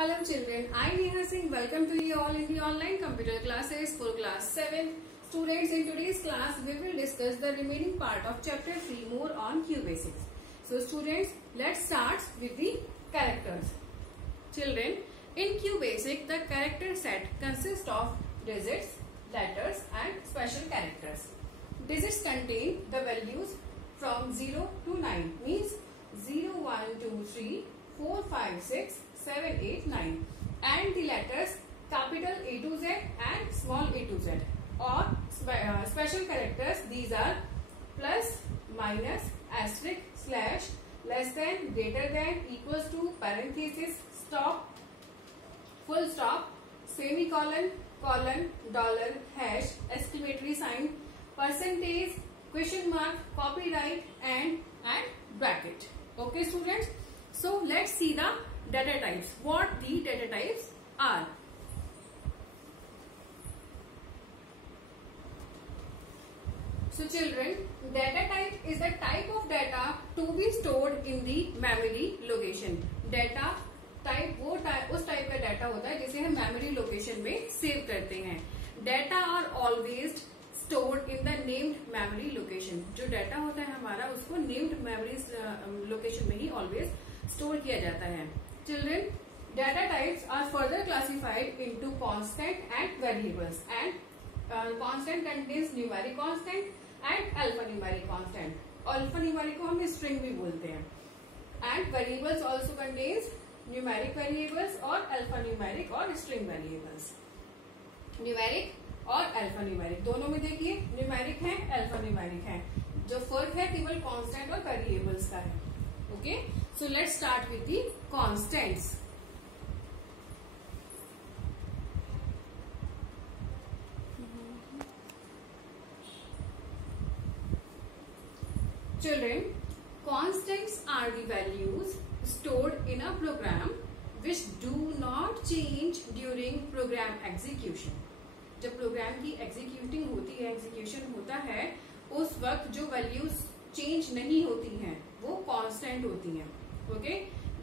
Hello children, I Neha Singh welcome to you all in the online computer classes for class 7. Students, in today's class we will discuss the remaining part of chapter 3 more on Q basics. So students, let's start with the characters. Children, in Q basic the character set consists of digits, letters and special characters. Digits contain the values from 0 to 9 means 0, 1, 2, 3, 4, 5, 6, 7, 8, 9 and the letters capital A to Z and small a to Z or special characters. These are plus, minus, asterisk, slash, less than, greater than, equals to, parenthesis, stop, full stop, semicolon, colon, dollar, hash, exclamatory sign, percentage, question mark, copyright and bracket. Okay students, so let's see the data types. What the data types are? So children, data type is the type of data to be stored in the memory location. Data type वो उस type का data होता है जिसे हम memory location में save करते हैं. Data are always stored in the named memory location. जो डाटा होता है हमारा उसको named memory location में ही always स्टोर किया जाता है. Children, data types are further classified into constant and variables. And constant contains numeric constant and alphanumeric constant. Alphanumeric को हम string भी बोलते हैं. And variables also contains numeric variables और alphanumeric और string variables. Numeric और alphanumeric दोनों में देखिए numeric है, alphanumeric है. जो फर्क है केवल constant और variables का है. Okay, so let's start with the constants. Children, constants are the values stored in a program which do not change during program execution. जब प्रोग्राम की एग्जीक्यूटिंग होती है, एग्जीक्यूशन होता है, उस वक्त जो वैल्यूज चेंज नहीं होती हैं वो कांस्टेंट होती हैं. Okay,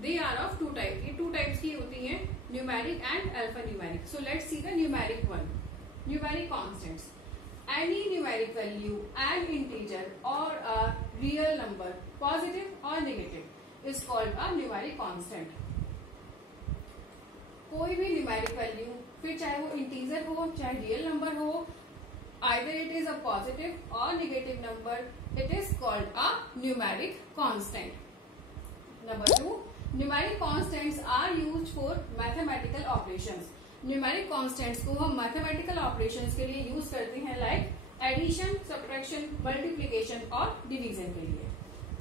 they are of two type. ये टू टाइप्स की होती हैं, numeric and alphanumeric. So let's see the numeric one. Numeric constants. Any numeric value, an integer or a real number, positive or negative, is called a numeric constant. कोई भी numeric value, फिर चाहे वो integer हो, चाहे real number हो, either it is a positive or negative number, it is called a numeric constant. Number 2, numeric constants are used for mathematical operations. Numeric constants को हम मैथमेटिकल ऑपरेशंस के लिए यूज करते हैं, लाइक एडिशन, सब्ट्रैक्शन, मल्टीप्लिकेशन और division के लिए.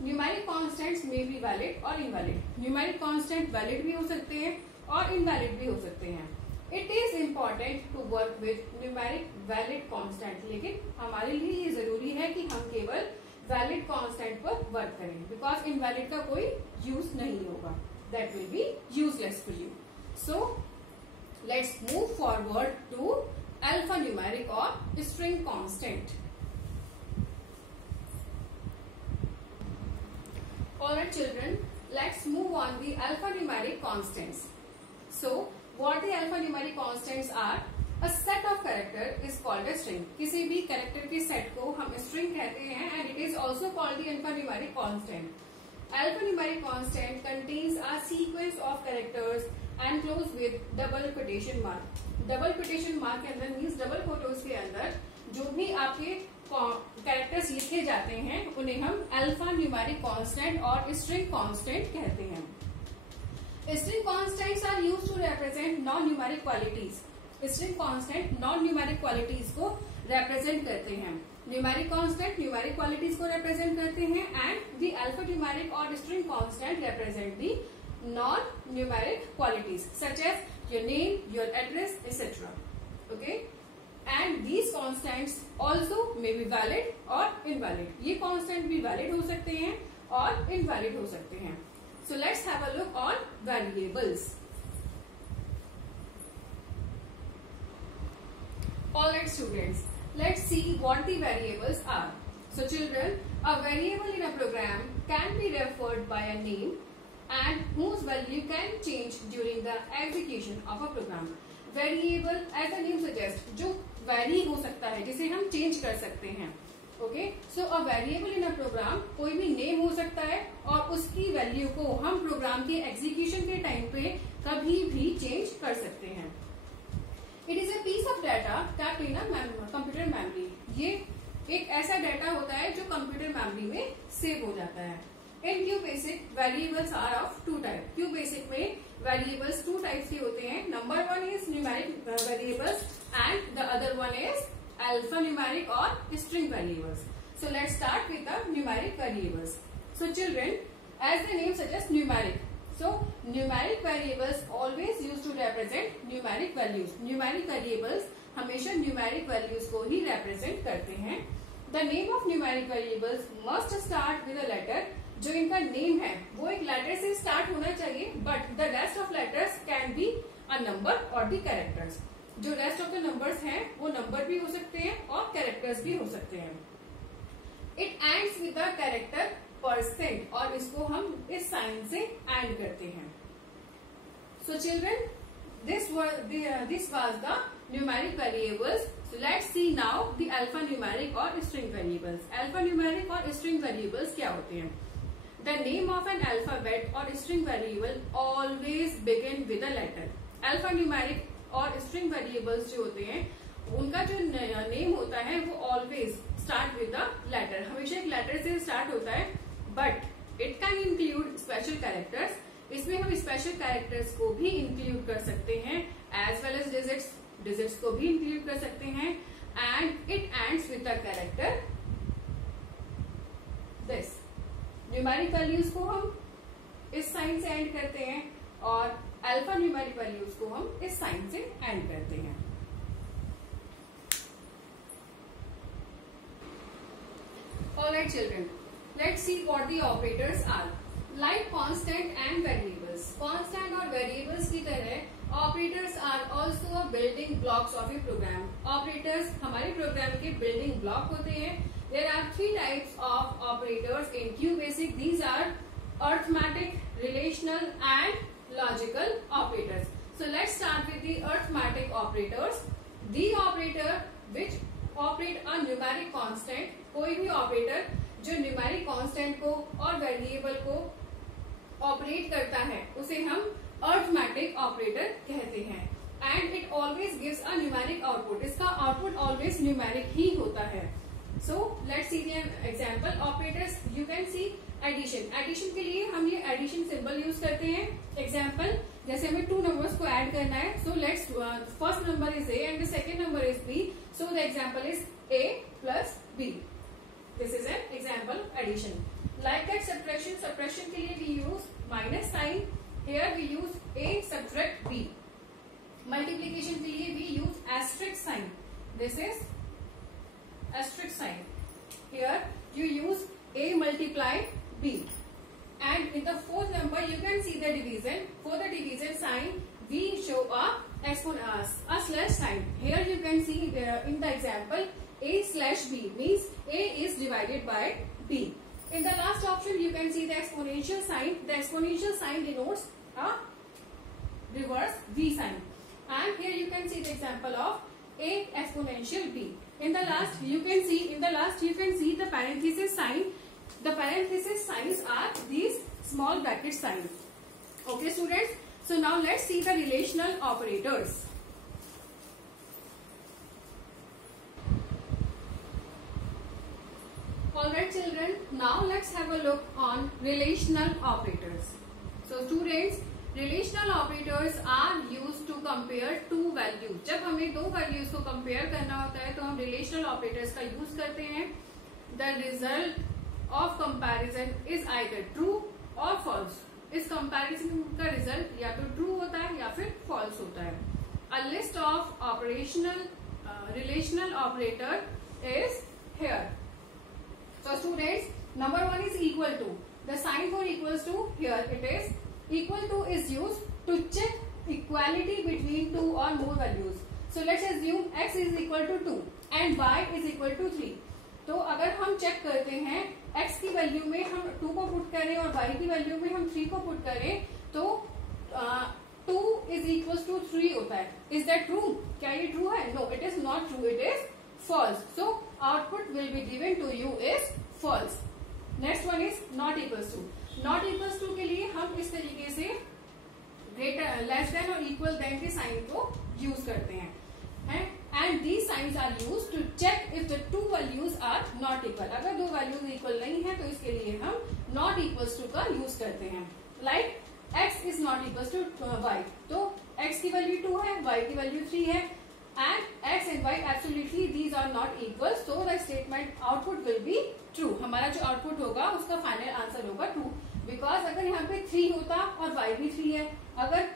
Numeric constants में भी वैलिड और इनवैलिड. न्यूमेरिक कॉन्स्टेंट वैलिड भी हो सकते हैं और इनवैलिड भी हो सकते हैं. It is important to work with numeric valid constant. लेकिन हमारे लिए ये जरूरी है कि हम केवल वैलिड कॉन्स्टेंट पर वर्क करें, बिकॉज इनवैलिड का कोई यूज नहीं होगा. That will be useless for you. So let's move forward to alphanumeric or string constant. Alright children, let's move on the alphanumeric constants. So what the alphanumeric constants are? A set of character is called a string. किसी भी character के set को हम string कहते हैं and it is also called the alphanumeric constant. Alphanumeric constant contains a sequence of characters and close with double quotation mark. Double quotation mark के अंदर means double कोटोस के अंदर जो भी आपके कैरेक्टर्स लिखे जाते हैं उन्हें हम अल्फा न्यूमेरिक कांस्टेंट और स्ट्रिंग कांस्टेंट कहते हैं. String constants are used to represent non numeric qualities. String constant non numeric qualities को रिप्रेजेंट करते हैं. न्यूमेरिक कांस्टेंट न्यूमेरिक क्वालिटीज को रिप्रेजेंट करते हैं एंड द अल्फा न्यूमेरिक और string constant represent the non-numeric qualities such as your name, your address, etc. Okay, and these constants also may be valid or invalid. ये constant भी valid हो सकते हैं और invalid हो सकते हैं. So let's have a look on variables. Alright students, let's see what the variables are. So children, a variable in a program can be referred by a name and whose value can change during the execution of a program. Variable as the name suggests, जो vary हो सकता है, जिसे हम change कर सकते हैं. Okay, so a variable in a program कोई भी नेम हो सकता है और उसकी वैल्यू को हम प्रोग्राम के एग्जीक्यूशन के टाइम पे कभी भी चेंज कर सकते हैं. It is a piece of data kept in a computer memory. ये एक ऐसा डाटा होता है जो कंप्यूटर मेमोरी में सेव हो जाता है. In QBasic variables are of two type. QBasic में वेरिएबल्स टू टाइप्स के होते हैं. Number one is numeric variables and the other one is alphanumeric or string variables. So let's start with the numeric variables. So children, as the name suggests, numeric. So numeric variables always used to represent numeric values. Numeric variables हमेशा numeric values को ही represent करते हैं. The name of numeric variables must start with a letter. जो इनका name है वो एक letter से start होना चाहिए, but the rest of letters can be a number or the characters. जो रेस्ट ऑफ द नंबर्स हैं वो नंबर भी हो सकते हैं और कैरेक्टर्स भी हो सकते हैं. It ends with the character %, और इसको हम इस साइन से एंड करते हैं. So children, this was the numeric variables. So let's see now the alphanumeric or string variables. Alphanumeric or string variables क्या होते हैं? The name of an alphabet or string variable always begin with a letter. Alphanumeric or string variables जो होते हैं उनका जो name होता है वो always start with the letter. हमेशा एक लेटर से स्टार्ट होता है, but it can include special characters. इसमें हम स्पेशल कैरेक्टर्स को भी इंक्लूड कर सकते हैं, as well as digits. Digits को भी इंक्लूड कर सकते हैं. And it ends with the character this. Numeric values को हम इस साइन से एंड करते हैं और अल्फा न्यूमेरिक वैल्यूज को हम इस साइन से एंड करते हैं. Alright children, let's see what the operators are. Like constant and variables. Constant और variables की तरह operators are also a building blocks of a program. Operators हमारे प्रोग्राम के building block होते हैं. There are three types of operators in QBasic. These are arithmetic, relational and logical operators. So let's start with the arithmetic operators. The operator which operate a numeric constant. कोई भी operator जो numeric constant को और variable को operate करता है उसे हम arithmetic operator कहते हैं. And it always gives a numeric output. इसका output always numeric ही होता है. So let's see the example operators. You can see addition. Addition के लिए हम ये एडिशन सिंबल यूज करते हैं. एग्जाम्पल, जैसे हमें 2 नंबर्स को ऐड करना है. So let's first number is A and the second number is B. So the example is A plus B. This is an example addition. Like that subtraction. Subtraction के लिए we use minus sign. Here we use A subtract B. Multiplication के लिए we use asterisk sign. This is asterisk sign. Here you use a multiply b. And in the fourth number you can see the division. For the division sign we show a slash sign. Here you can see in the example a slash b means a is divided by b. In the last option you can see the exponential sign. The exponential sign denotes a reverse v sign. And here you can see the example of a exponential b. In the last you can see the parenthesis sign. The parenthesis signs are these small bracket signs. Okay students, so now let's see the relational operators. Alright children, now let's have a look on relational operators. So students, relational operators are used to compare two values. जब हमें दो values को compare करना होता है तो हम relational operators का use करते हैं. The result of comparison is either true or false. इस comparison का result या तो true होता है या फिर false होता है. A list of relational operator is here. So students, number one is equal to. The sign for equals to, here it is. Equal to is used to check equality between two or more values. So let's assume x is equal to 2 and y is equal to 3. तो अगर हम check करते हैं x की value में हम 2 को put करें और y की वैल्यू में हम 3 को पुट करें तो 2 इज इक्वल टू 3 होता है. Is that true? क्या ये ट्रू है? No, it is not true, it is false. So output will be given to you is false. Next one is not equals to. Not equals to के लिए हम इस तरीके से greater, less than और equal than के sign को use करते हैं. And these signs are used to check if the two values are not equal. अगर दो वैल्यूज इक्वल नहीं है तो इसके लिए हम not equals to का यूज करते हैं. Like x is not equals to y. तो x की वैल्यू 2 है, y की वैल्यू 3 है. And x and y absolutely these are not equal, so the statement output will be true. हमारा जो आउटपुट होगा उसका फाइनल आंसर होगा ट्रू. बिकॉज अगर यहाँ पे 3 होता और y भी 3 है, अगर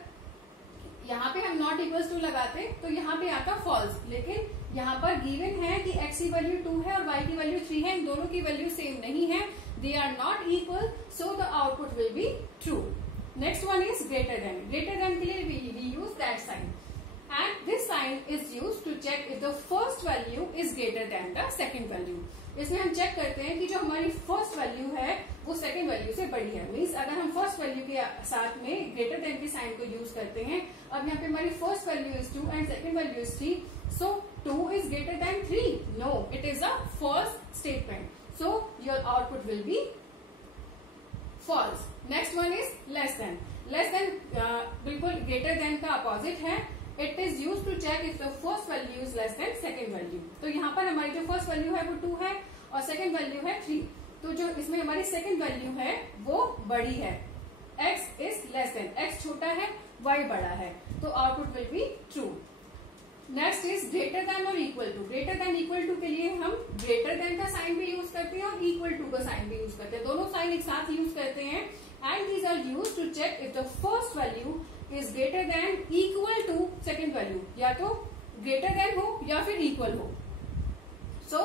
यहाँ पे हम नॉट इक्वल्स टू लगाते तो यहाँ पे आता फॉल्स. लेकिन यहाँ पर गिवन है कि x की वैल्यू 2 है और y की वैल्यू 3 है, इन दोनों की वैल्यू सेम नहीं है, they are not equal, so the output will be true. Next one is greater than. Greater than के लिए we use that sign. And this sign is used to check if the first value is greater than the second value. इसमें हम check करते हैं कि जो हमारी first value है वो सेकंड वैल्यू से बड़ी है. मीन्स अगर हम फर्स्ट वैल्यू के साथ में ग्रेटर देन के साइन को यूज करते हैं, अब यहाँ पे हमारी first value is 2 and second value is 3, so 2 is greater than 3. No, it is a false statement, so your output will be false. Next one is less than. Less than बिल्कुल greater than का opposite है. It is used to check if the first value is less than second value. तो यहाँ पर हमारी जो first value है वो 2 है और सेकंड वैल्यू है 3. तो जो इसमें हमारी सेकंड वैल्यू है वो बड़ी है. x is less than, x छोटा है, y बड़ा है, तो output will be true. Next is greater than or equal to. Greater than equal to के लिए हम ग्रेटर देन का साइन भी यूज करते हैं और इक्वल टू का साइन भी यूज करते हैं. दोनों साइन एक साथ यूज करते हैं. And these are use to check if the first value is greater than equal to second value, या तो ग्रेटर देन हो या फिर इक्वल हो. सो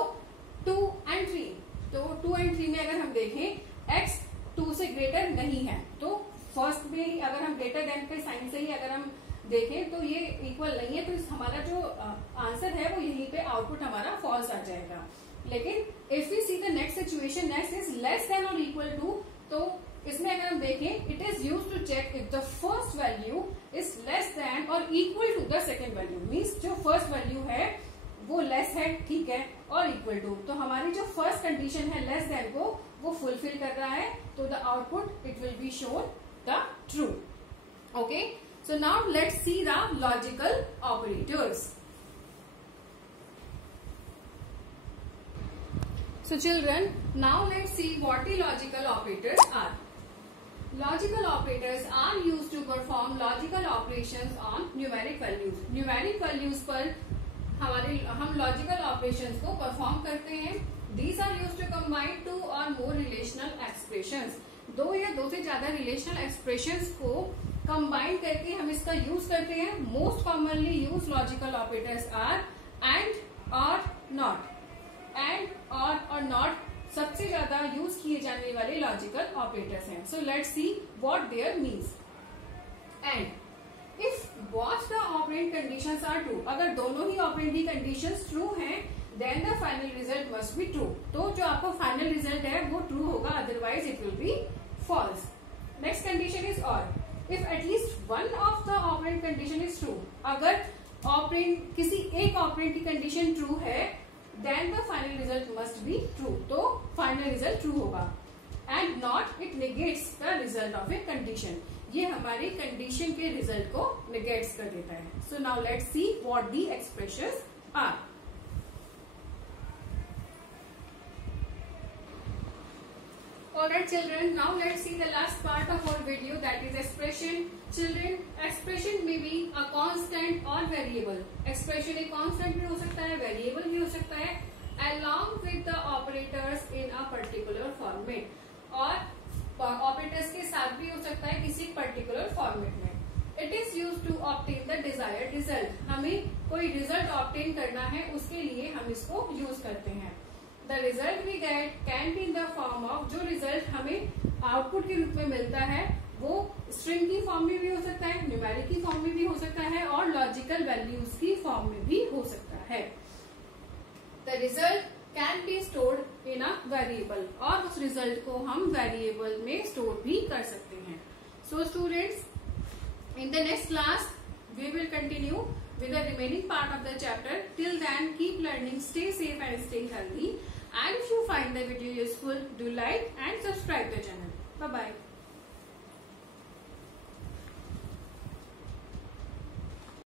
2 and 3. तो 2 and 3 में अगर हम देखें x 2 से ग्रेटर नहीं है, तो फर्स्ट में ही अगर हम ग्रेटर देन के साइन से ही अगर हम देखें तो ये इक्वल नहीं है, तो हमारा जो आंसर है वो यहीं पे आउटपुट हमारा फॉल्स आ जाएगा. लेकिन if we see the next situation, next is less than or equal to, तो इसमें अगर हम देखें it is use to check if the first value is less than or equal to the second value. Means जो first value है वो less है, ठीक है, और इक्वल टू, तो हमारी जो फर्स्ट कंडीशन है लेस देन को वो फुलफिल कर रहा है, तो the output it will be shown the true. Okay, so now let's see the logical operators. So children, now let's see what the logical operators are. Logical operators are used to perform logical operations on numeric values. Numeric values पर हम logical operations को perform करते हैं. These are used to combine 2 or more relational expressions. 2 या 2 से ज्यादा relational expressions को combine करके हम इसका use करते हैं. Most commonly used logical operators are and, or, not. And or not सबसे ज्यादा यूज किए जाने वाले लॉजिकल ऑपरेटर्स हैं. So let's see what their means. And if both the operand conditions are true, अगर दोनों ही ऑपरेंड की कंडीशंस ट्रू हैं, then the final result must be true. तो जो आपका फाइनल रिजल्ट है वो ट्रू होगा, otherwise it will be false. Next condition is or. If at least one of the operand condition is true, अगर operand किसी एक ऑपरेंड की कंडीशन ट्रू है, then the final result must be true. तो final result true होगा. And not, it negates the result of a condition. ये हमारी condition के रिजल्ट को नेगेट्स कर देता है. So now let's see what the expressions are. Alright children, now let's see the last part of our video, that is expression. Children, expression may be a constant or variable. Expression एक constant भी हो सकता है, variable भी हो सकता है, along with the operators in a particular format. और operators के साथ भी हो सकता है किसी particular format में. It is used to obtain the desired result. हमें कोई result obtain करना है, उसके लिए हम इसको use करते हैं. The result we get can be in the form of, जो result हमें output के रूप में मिलता है वो string की फॉर्म में भी हो सकता है, न्यूमेरिक की फॉर्म में भी हो सकता है और लॉजिकल वैल्यूज की फॉर्म में भी हो सकता है. The result can be stored in a variable, और उस रिजल्ट को हम वेरिएबल में स्टोर भी कर सकते हैं. So students, in the next class we will continue with the remaining part of the chapter. Till then, keep learning, stay safe and stay healthy, and if you find the video useful, do like and subscribe the channel. Bye bye.